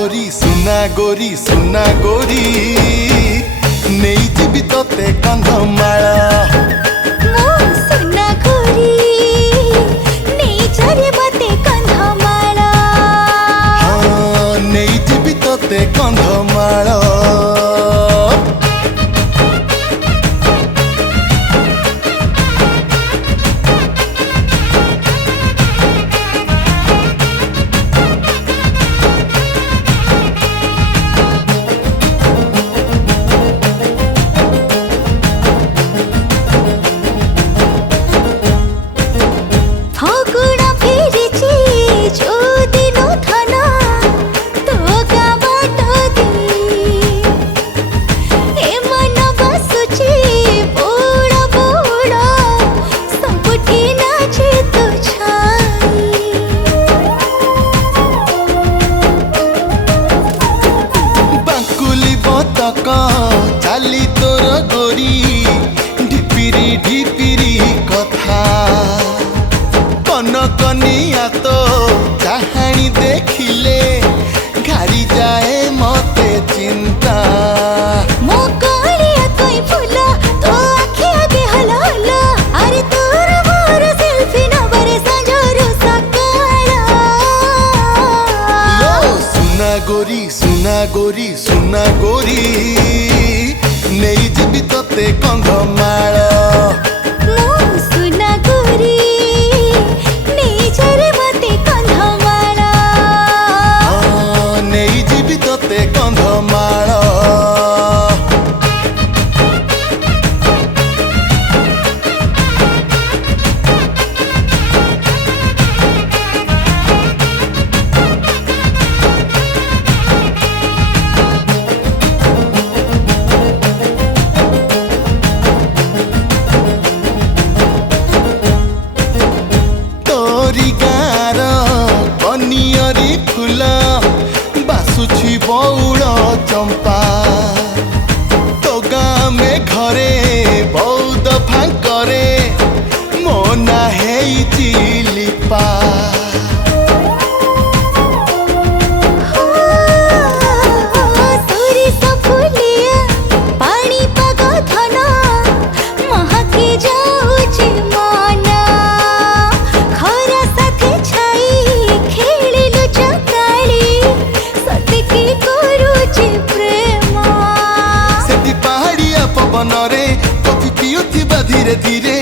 गोरी सुना गोरी नहीं जीवी तोते कंधमाला सुना गोरी नहीं चले मते कंधमाला हाँ नहीं जीवी तोते कंधमाला चाली तोर गोरी ढिपिरी ढिपिरी कथा कनकनिया तो चाहाणी देखिले घारी जाए मते चिंता मो कालिया कोई फुला तो आखी आगे हला हला अरे तोर मोर सेल्फी नबरे संजोरु सकाळा लो सुना गोरी सुना गोरी सुना गोरी नहीं जीवी तोते कंधमाला सुना गोरी नहीं चले मते कंधमाला नहीं जीवी तोते कंधमाला कनियरी फूल बासुछि बौड़ चंपा तो गाँ में घरे बौद फांकरे मोना है लिपा पवन रे कॉफी पियुथिबा धीरे धीरे